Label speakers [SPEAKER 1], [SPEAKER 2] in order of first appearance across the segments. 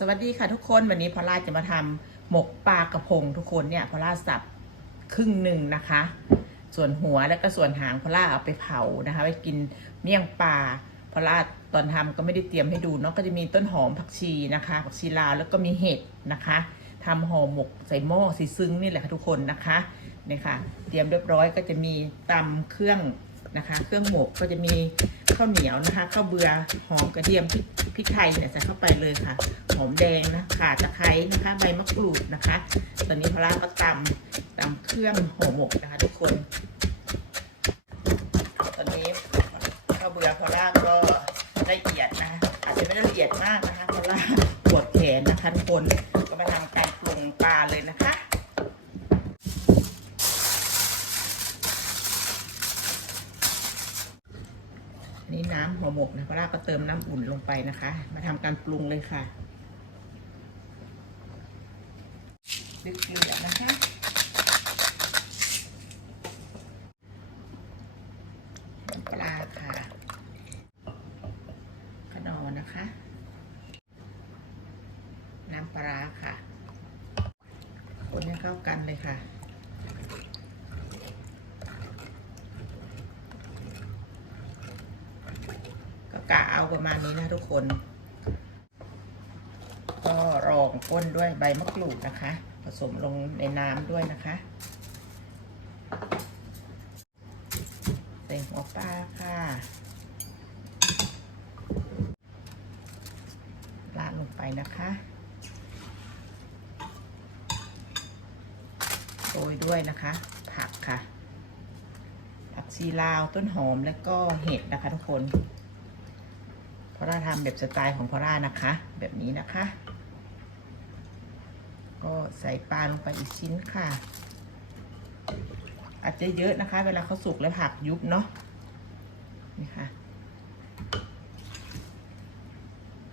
[SPEAKER 1] สวัสดีค่ะทุกคนวันนี้พอล่าจะมาทำหมกปลากระพงทุกคนเนี่ยพอล่าสับครึ่งหนึ่งนะคะ ส่วนหัวแล้วก็ส่วนหางพอล่าเอาไปเผานะคะไว้กินเมี่ยงปลาพอล่าตอนทำก็ไม่ได้เตรียมให้ดูเนาะก็จะมีต้นหอมผักชีนะคะผักชีลาวแล้วก็มีเห็ดนะคะทำห่อหมกใส่หม้อสีซึ้งนี่แหละค่ะทุกคนนะคะเนี่ยค่ะ เตรียมเรียบร้อยก็จะมีตำเครื่องนะคะ เครื่องหมกก็จะมี ข้าวเหนียวนะคะข้าวเบือหอมกระเทียมพริกพริกไทยเนี่ยใส่เข้าไปเลยค่ะ หอมแดงนะข่าตะไคร้นะคะ ใบมะกรูดนะคะ ตอนนี้พอลาก็ตำตำเครื่องห่อหมกนะคะทุกคน ตอนนี้ข้าวเบือพอลาก็ละเอียดนะคะอาจจะไม่ได้ละเอียดมากนะคะพอลาปวดแขนนะคะทุกคนก็มาทำการปรุงปลาเลยนะคะ อันนี้น้ำ ห่อหมกนะพอล่าก็เติมน้ำอุ่นลงไปนะคะ มาทำการปรุงเลยค่ะดึกเกลือนะคะปลาค่ะขนอนะคะ น้ำปลาค่ะ คนให้เข้ากันเลยค่ะ กะเอาประมาณนี้นะทุกคน ก็รองก้นด้วยใบมะกรูดนะคะ ผสมลงในน้ำด้วยนะคะใส่หัวปลาค่ะราดลงไปนะคะโรยด้วยนะคะ ผักค่ะผักชีลาวต้นหอมและก็เห็ดนะคะทุกคน พอร่าทำแบบสไตล์ของพอร่านะคะ แบบนี้นะคะ ก็ใส่ปลาลงไปอีกชิ้นค่ะ อาจจะเยอะนะคะ เวลาเขาสุกแล้วผักยุบเนาะนี่ค่ะ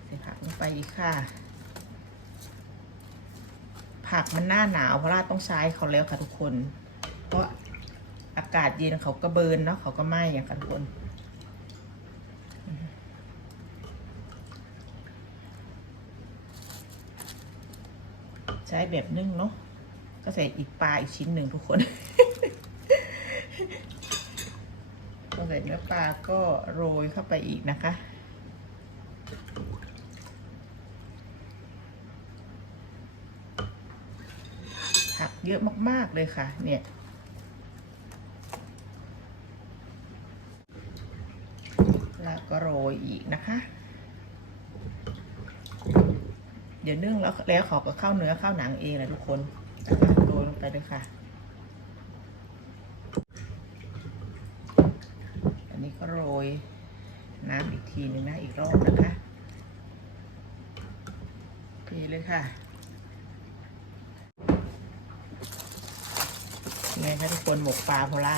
[SPEAKER 1] ใส่ผักลงไปอีกค่ะ ผักมันหน้าหนาวพราะร่าต้องใช้เขาแล้วค่ะทุกคน เพราะอากาศเย็นเขาก็เบิร์นเนาะเขาก็ไหม้อย่างค่ะทุกคน ช้แบบนึ่งเนาะก็ใส่อีกปลาอีกชิ้นหนึ่งทุกคนพอใส่เนื้อปลาก็โรยเข้าไปอีกนะคะ ผักเยอะมาก ๆ เลยค่ะ เนี่ย แล้วก็โรยอีกนะคะ เดี๋ยวนึ่งแล้วแล้วขาก็เข้าวเนื้อข้าวหนังเองนะทุกคนโรยลงไปเลยค่ะ อันนี้ก็โรยน้ำอีกทีหนึ่งนะอีกรอบนะคะเทเลยค่ะไงคะทุกคนหมกปลาโพล่า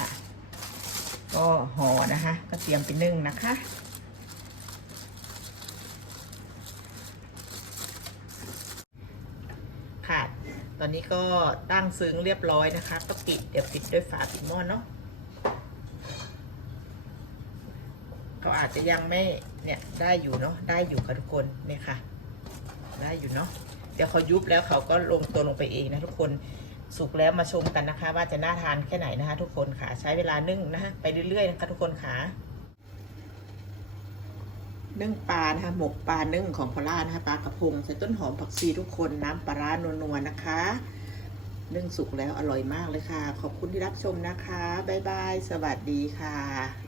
[SPEAKER 1] ก็ห่อนะคะ ก็เตรียมไปนึ่งนะคะ ค่ะ ตอนนี้ก็ตั้งซึ้งเรียบร้อยนะคะ ก็ปิดเดี๋ยวปิดด้วยฝาปิดหม้อเนาะก็อาจจะยังไม่เนี่ยได้อยู่เนาะได้อยู่ค่ะทุกคนเนี่ยค่ะ ได้อยู่เนาะเดี๋ยวเขายุบแล้วเขาก็ลงตัวลงไปเองนะทุกคนสุกแล้วมาชมกันนะคะ ว่าจะน่าทานแค่ไหนนะคะ ทุกคนค่ะ ใช้เวลานึ่งนะคะไปเรื่อยๆนะคะทุกคนค่ะ นึ่งปลานะคะหมกปลานึ่งของพอล่านะคะปลากระพงใส่ต้นหอมผักชีทุกคนน้ำปลาร้านวลๆนะคะ นึ่งสุกแล้วอร่อยมากเลยค่ะ ขอบคุณที่รับชมนะคะ บ๊ายบาย สวัสดีค่ะ